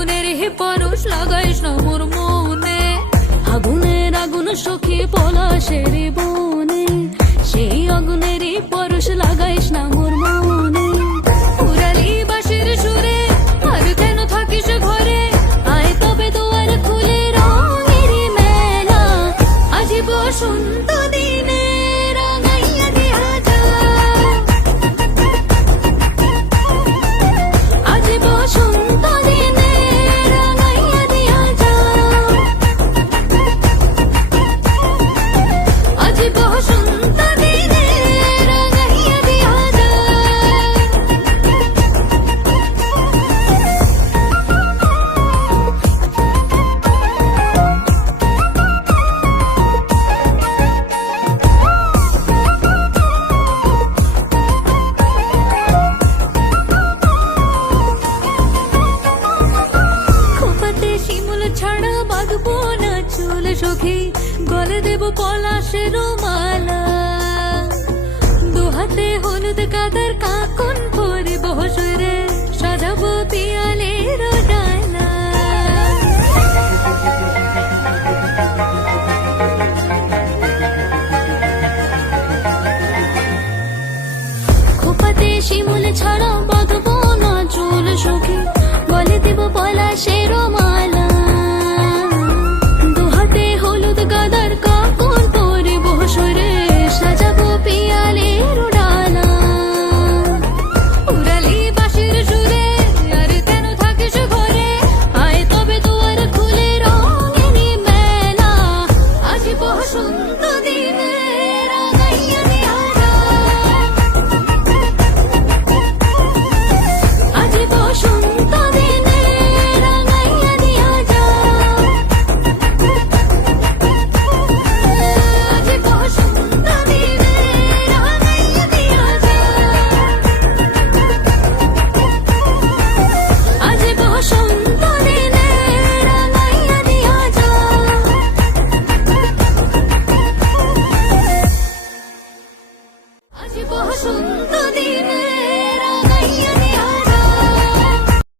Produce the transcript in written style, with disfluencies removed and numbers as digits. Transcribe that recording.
আগুনের হে পরশ লাগাইস না মোর মনে, আগুনের আগুন সখী পলাশের বনে, সেই আগুনেরই পরশ লাগাইস না মোর মনে। পুরালি বাঁশির সুরে আর কেন থাকিস ঘরে, আয় তবে দুয়ার খুলে রঙের মেলা, আজি বসন্ত দিনে রাঙাইয়া দিয়া যা, আজি বসন্ত দিনে রাঙাইয়া দিয়া যা, আজি বসন্ত দিনে রাঙাইয়া দিয়া যা। খোপাতে শিমুল ছাড়া বাঁধবো না চুল সখী, গলে দেব পলাশের মালা, দুহাতে হলুদ কাদার কাকন পরিব সরে, সাজাবো পিয়ালের